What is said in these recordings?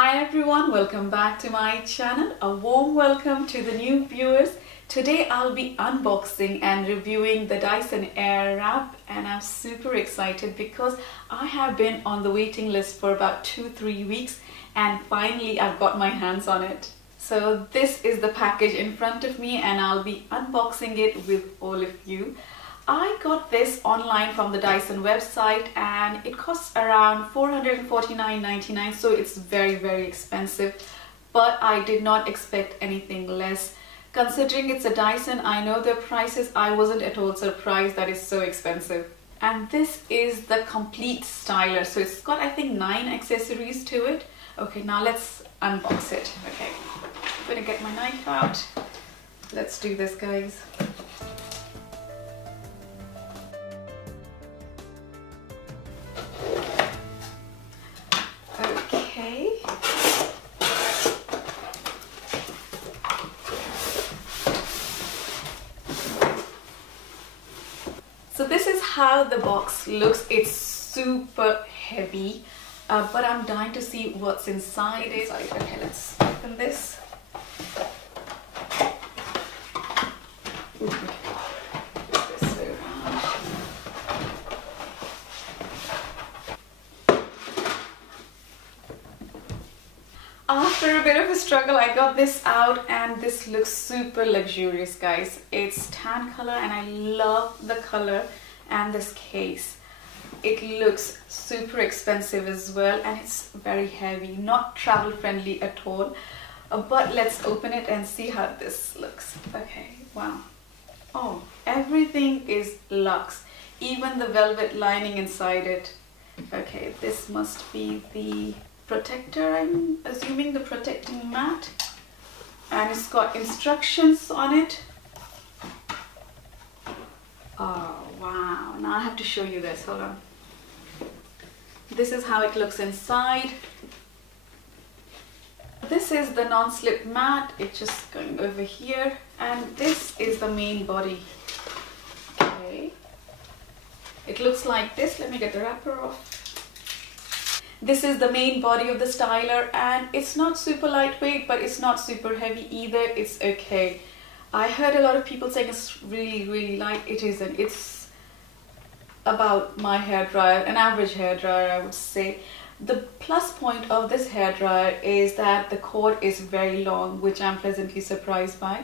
Hi everyone, welcome back to my channel. A warm welcome to the new viewers. Today I'll be unboxing and reviewing the Dyson AirWrap, and I'm super excited because I have been on the waiting list for about 2-3 weeks and finally I've got my hands on it. So this is the package in front of me and I'll be unboxing it with all of you. I got this online from the Dyson website and it costs around $449.99, so it's very expensive, but I did not expect anything less. Considering it's a Dyson, I know their prices. I wasn't at all surprised that it's so expensive. And this is the complete styler, so it's got I think 9 accessories to it. Okay, now let's unbox it. Okay, I'm gonna get my knife out. Let's do this, guys. So this is how the box looks. It's super heavy, but I'm dying to see what's inside it. Okay, let's open this. After a bit of a struggle, I got this out and this looks super luxurious, guys. It's tan color and I love the color and this case. It looks super expensive as well and it's very heavy, not travel friendly at all. But let's open it and see how this looks. Okay, wow. Oh, everything is luxe, even the velvet lining inside it. Okay, this must be the protector, I'm assuming, the protecting mat, and it's got instructions on it. Oh wow, now I have to show you this, hold on. This is how it looks inside. This is the non-slip mat, it's just going over here, and this is the main body. Okay, it looks like this. Let me get the wrapper off. This is the main body of the styler and it's not super lightweight, but it's not super heavy either. It's okay. I heard a lot of people saying it's really light. It isn't. It's about my hairdryer, an average hairdryer, I would say. The plus point of this hairdryer is that the cord is very long, which I'm pleasantly surprised by.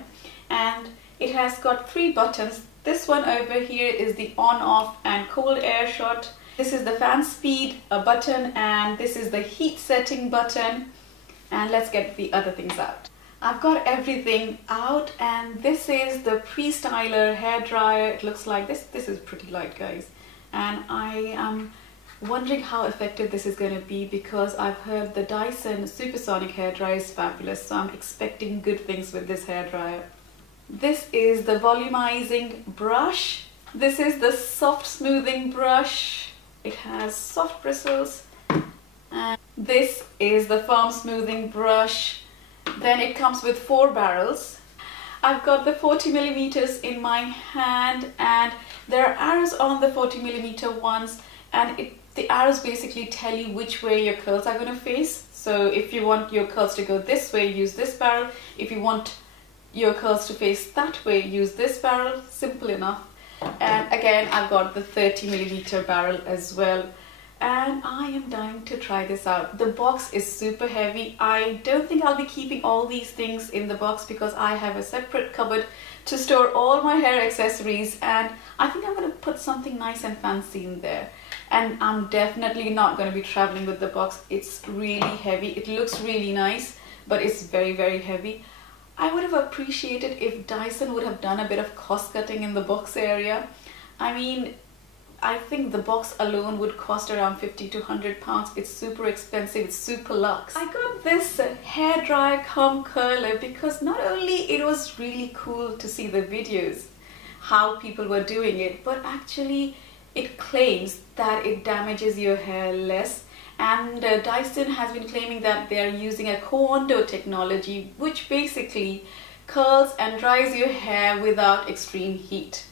And it has got 3 buttons. This one over here is the on, off and cold air shot. This is the fan speed button and this is the heat setting button. And let's get the other things out. I've got everything out and this is the pre-styler hairdryer. It looks like this. This is pretty light, guys. And I am wondering how effective this is going to be because I've heard the Dyson supersonic hairdryer is fabulous. So I'm expecting good things with this hairdryer. This is the volumizing brush. This is the soft smoothing brush. It has soft bristles, and this is the firm smoothing brush. Then it comes with 4 barrels. I've got the 40mm in my hand and there are arrows on the 40mm ones, and the arrows basically tell you which way your curls are going to face. So if you want your curls to go this way, use this barrel. If you want your curls to face that way, use this barrel. Simple enough. And again, I've got the 30mm barrel as well, and I am dying to try this out. The box is super heavy. I don't think I'll be keeping all these things in the box because I have a separate cupboard to store all my hair accessories, and I think I'm going to put something nice and fancy in there. And I'm definitely not going to be traveling with the box. It's really heavy. It looks really nice, but it's very heavy. I would have appreciated if Dyson would have done a bit of cost cutting in the box area. I mean, I think the box alone would cost around 50 to 100 pounds. It's super expensive, it's super luxe. I got this hairdryer cum curler because not only it was really cool to see the videos, how people were doing it, but actually it claims that it damages your hair less. And Dyson has been claiming that they are using a co-ondo technology, which basically curls and dries your hair without extreme heat.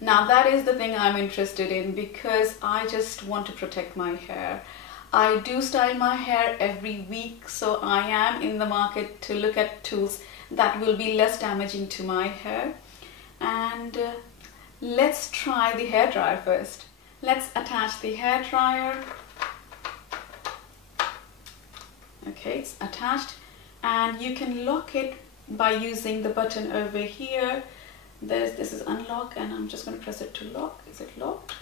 Now that is the thing I'm interested in because I just want to protect my hair. I do style my hair every week, so I am in the market to look at tools that will be less damaging to my hair. And let's try the hairdryer first. Let's attach the hairdryer. Okay, it's attached, and you can lock it by using the button over here. This is unlock, and I'm just going to press it to lock. Is it locked?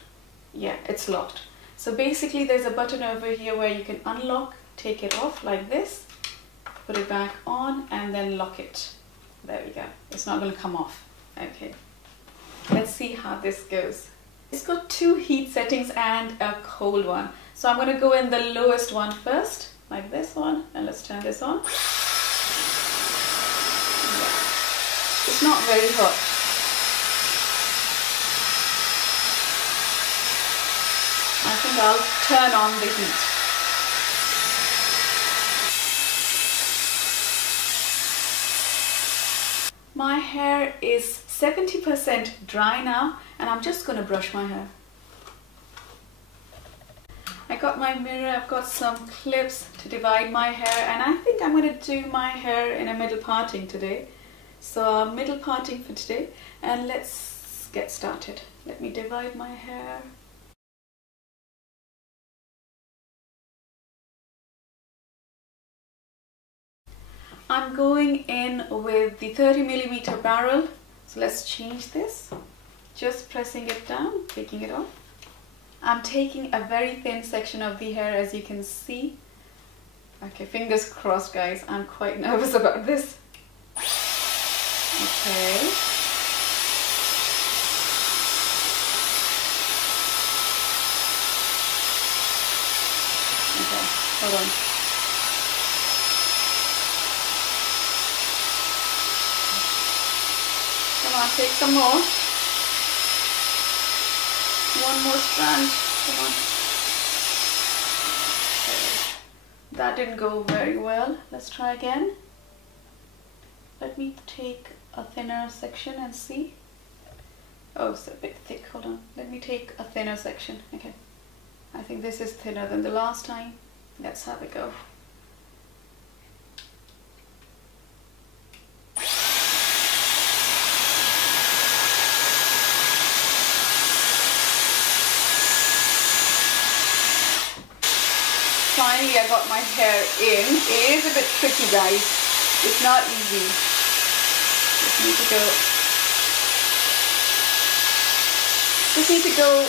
Yeah, it's locked. So basically there's a button over here where you can unlock, take it off like this, put it back on, and then lock it. There we go. It's not going to come off. Okay. Let's see how this goes. It's got 2 heat settings and a cold one. So I'm going to go in the lowest one first, like this one, and let's turn this on. Yeah. It's not very hot. I think I'll turn on the heat. My hair is 70% dry now, and I'm just going to brush my hair. I got my mirror, I've got some clips to divide my hair, and I think I'm going to do my hair in a middle parting today. So middle parting for today, and let's get started. Let me divide my hair. I'm going in with the 30mm barrel, so let's change this. Just pressing it down, taking it off. I'm taking a very thin section of the hair, as you can see. Okay, fingers crossed guys, I'm quite nervous about this. Okay. Okay, hold on. Come on, take some more. One more strand. Come on. Okay. That didn't go very well. Let's try again. Let me take a thinner section and see. Oh, it's a bit thick. Hold on. Let me take a thinner section. Okay. I think this is thinner than the last time. Let's have a go. Finally, I got my hair in. It is a bit tricky, guys. It's not easy. Just need to go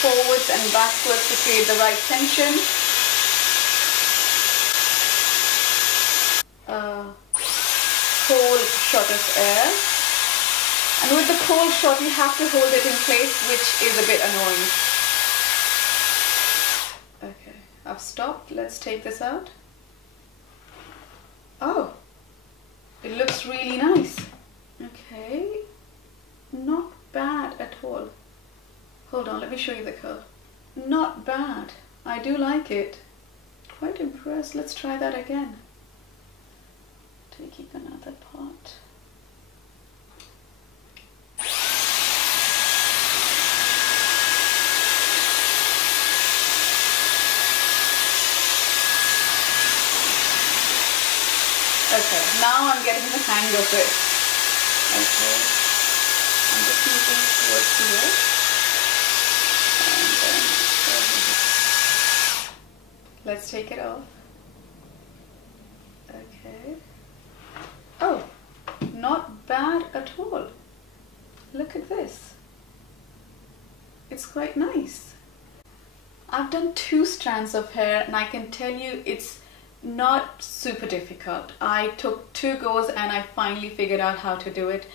forwards and backwards to create the right tension. Cold shot of air. And with the cold shot, you have to hold it in place, which is a bit annoying. Okay, I've stopped. Let's take this out. Oh, it looks really nice. Okay, not bad at all. Hold on, let me show you the curl. Not bad. I do like it. Quite impressed. Let's try that again. Taking another part. Okay, now I'm getting the hang of it. Okay, I'm just moving towards here. And then let's take it off. Okay. Oh, not bad at all. Look at this. It's quite nice. I've done 2 strands of hair, and I can tell you it's not super difficult. I took 2 goes and I finally figured out how to do it.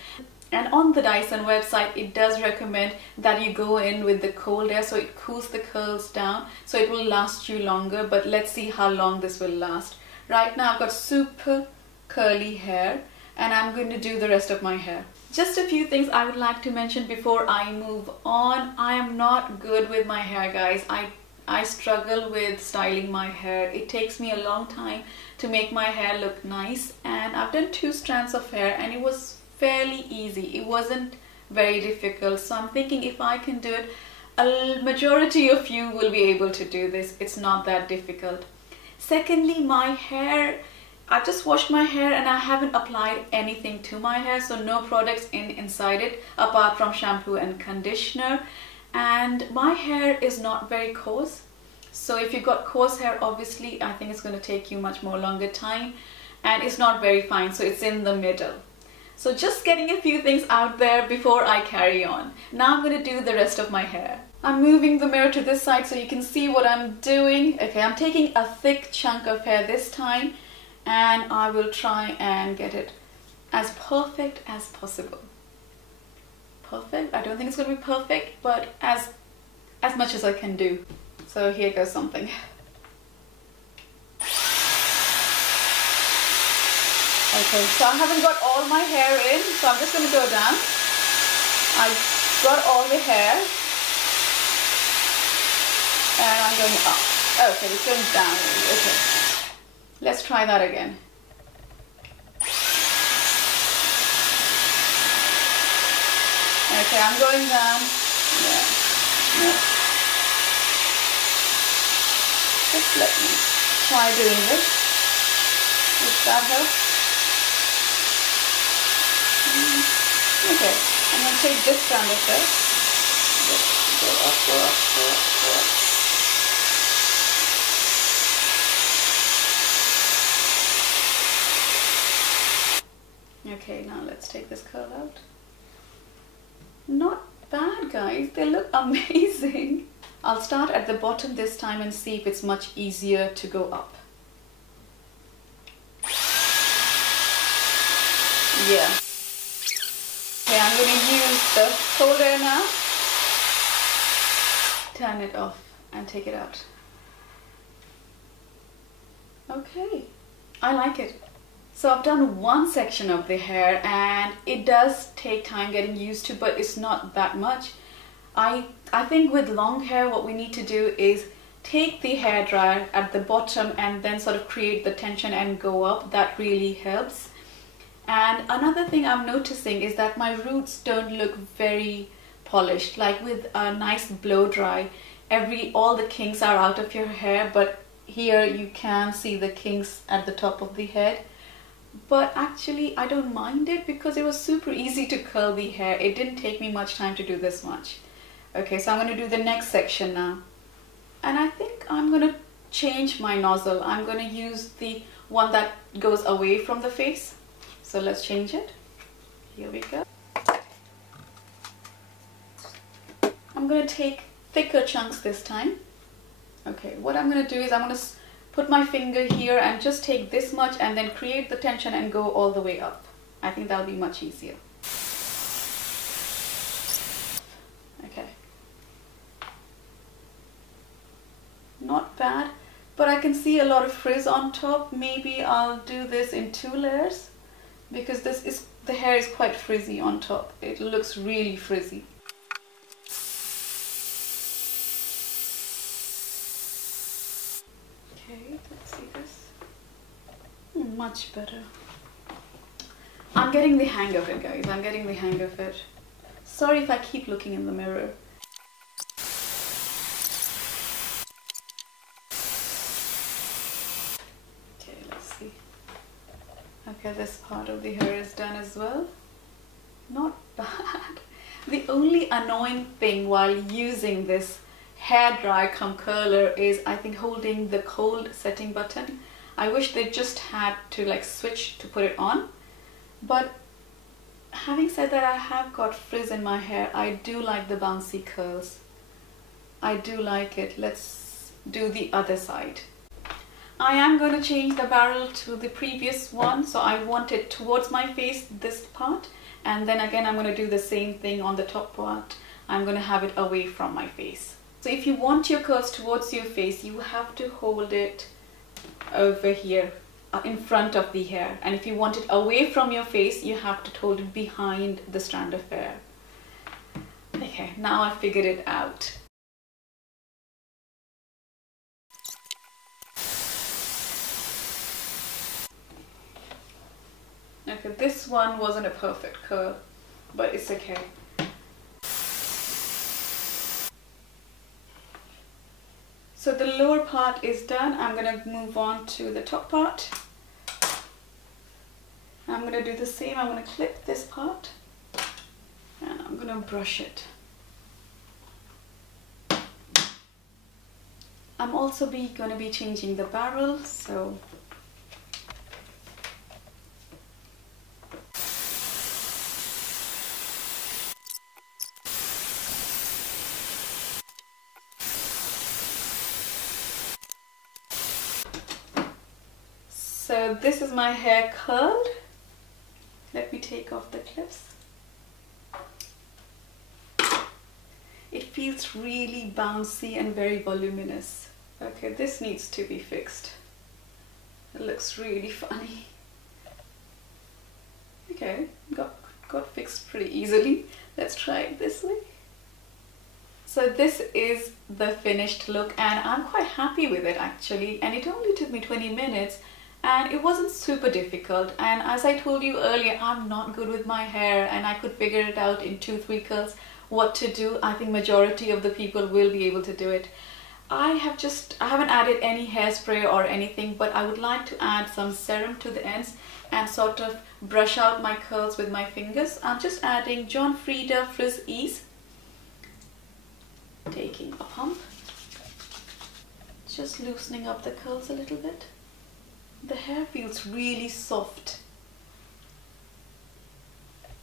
And on the Dyson website, it does recommend that you go in with the cold air so it cools the curls down, so it will last you longer. But let's see how long this will last. Right now I've got super curly hair, and I'm going to do the rest of my hair. Just a few things I would like to mention before I move on. I am not good with my hair, guys. I struggle with styling my hair. It takes me a long time to make my hair look nice, and I've done 2 strands of hair and it was fairly easy. It wasn't very difficult, so I'm thinking if I can do it, A majority of you will be able to do this. It's not that difficult. Secondly, my hair, I just washed my hair and I haven't applied anything to my hair, so no products inside it apart from shampoo and conditioner. And my hair is not very coarse, so if you've got coarse hair, obviously I think it's going to take you much more longer time, and it's not very fine, so it's in the middle. So just getting a few things out there before I carry on. Now I'm going to do the rest of my hair. I'm moving the mirror to this side so you can see what I'm doing. Okay, I'm taking a thick chunk of hair this time, and I will try and get it as perfect as possible. Perfect? I don't think it's going to be perfect, but as much as I can do. So here goes something. Okay, so I haven't got all my hair in, so I'm just going to go down. I've got all the hair. And I'm going up. Okay, it's going down. Okay. Let's try that again. Okay, I'm going down. Yeah. Yeah. Just let me try doing this. If that helps. Okay, I'm going to take this strand of hair. Go up, go up, go up, go up. Okay, now let's take this curl out. Not bad, guys. They look amazing. I'll start at the bottom this time and see if it's much easier to go up. Yeah. Okay, I'm going to use the cold air now. Turn it off and take it out. Okay, I like it. So I've done one section of the hair and it does take time getting used to, but it's not that much. I think with long hair what we need to do is take the hair dryer at the bottom and then sort of create the tension and go up. That really helps. And another thing I'm noticing is that my roots don't look very polished. Like with a nice blow dry, all the kinks are out of your hair, but here you can see the kinks at the top of the head. But actually I don't mind it because it was super easy to curl the hair. It didn't take me much time to do this much. Okay, so I'm going to do the next section now. And I think I'm going to change my nozzle. I'm going to use the one that goes away from the face. So let's change it. Here we go. I'm going to take thicker chunks this time. Okay, what I'm going to do is I'm going to put my finger here and just take this much and then create the tension and go all the way up. I think that'll be much easier. Okay. Not bad, but I can see a lot of frizz on top. Maybe I'll do this in 2 layers because the hair is quite frizzy on top. It looks really frizzy. Okay, let's see this. Much better. I'm getting the hang of it, guys. I'm getting the hang of it. Sorry if I keep looking in the mirror. Okay, let's see. Okay, this part of the hair is done as well. Not bad. The only annoying thing while using this hair dry cum curler is I think holding the cold setting button. I wish they just had to like switch to put it on. But having said that, I have got frizz in my hair. I do like the bouncy curls. I do like it. Let's do the other side. I am going to change the barrel to the previous one. So I want it towards my face, this part. And then again, I'm going to do the same thing on the top part. I'm going to have it away from my face. So if you want your curls towards your face, you have to hold it over here in front of the hair. And if you want it away from your face, you have to hold it behind the strand of hair. Okay, now I figured it out. Okay, this one wasn't a perfect curl, but it's okay. So the lower part is done. I'm going to move on to the top part. I'm going to do the same. I'm going to clip this part and I'm going to brush it. I'm also going to be changing the barrel, so this is my hair curled. Let me take off the clips. It feels really bouncy and very voluminous. Okay, this needs to be fixed. It looks really funny. Okay, got fixed pretty easily. Let's try it this way. So this is the finished look and I'm quite happy with it actually, and it only took me 20 minutes and it wasn't super difficult. And as I told you earlier, I'm not good with my hair and I could figure it out in 2-3 curls what to do. I think majority of the people will be able to do it. I haven't added any hairspray or anything, but I would like to add some serum to the ends and sort of brush out my curls with my fingers. I'm just adding John Frieda Frizz Ease. Taking a pump, just loosening up the curls a little bit. The hair feels really soft.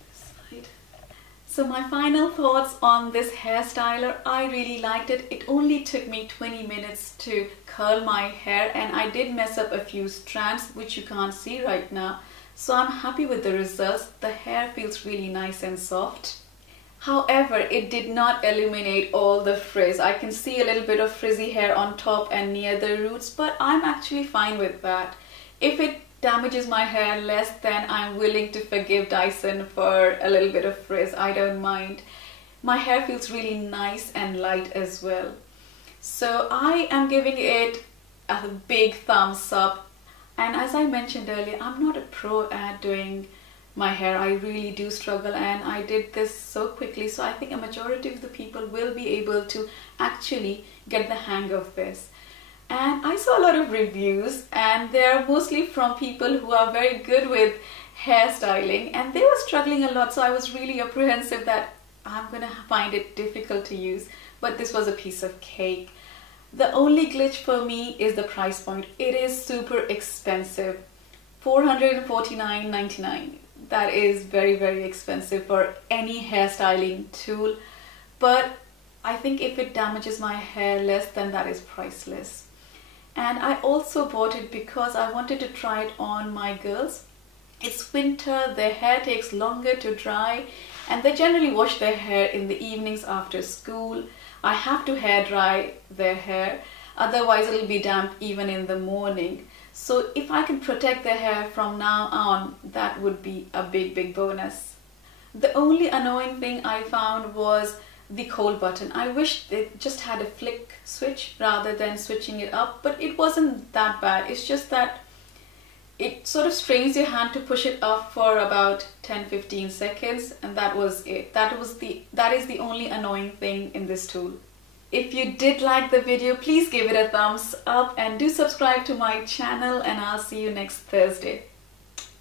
This side. So my final thoughts on this hairstyler, I really liked it. It only took me 20 minutes to curl my hair and I did mess up a few strands which you can't see right now. So I'm happy with the results. The hair feels really nice and soft. However, it did not eliminate all the frizz. I can see a little bit of frizzy hair on top and near the roots, but I'm actually fine with that. If it damages my hair less, then I'm willing to forgive Dyson for a little bit of frizz. I don't mind. My hair feels really nice and light as well. So I am giving it a big thumbs up. And as I mentioned earlier, I'm not a pro at doing my hair. I really do struggle and I did this so quickly, so I think a majority of the people will be able to actually get the hang of this. And I saw a lot of reviews and they're mostly from people who are very good with hairstyling and they were struggling a lot, so I was really apprehensive that I'm gonna find it difficult to use, but this was a piece of cake. The only glitch for me is the price point. It is super expensive, $449.99. That is very, very expensive for any hairstyling tool, but I think if it damages my hair less, then that is priceless. And I also bought it because I wanted to try it on my girls. It's winter, their hair takes longer to dry and they generally wash their hair in the evenings after school. I have to hair dry their hair, otherwise it'll be damp even in the morning. So if I can protect their hair from now on, that would be a big, big bonus. The only annoying thing I found was the cold button. I wish they just had a flick switch rather than switching it up, but it wasn't that bad. It's just that it sort of strains your hand to push it up for about 10-15 seconds and that was it. That is the only annoying thing in this tool. If you did like the video, please give it a thumbs up and do subscribe to my channel and I'll see you next Thursday.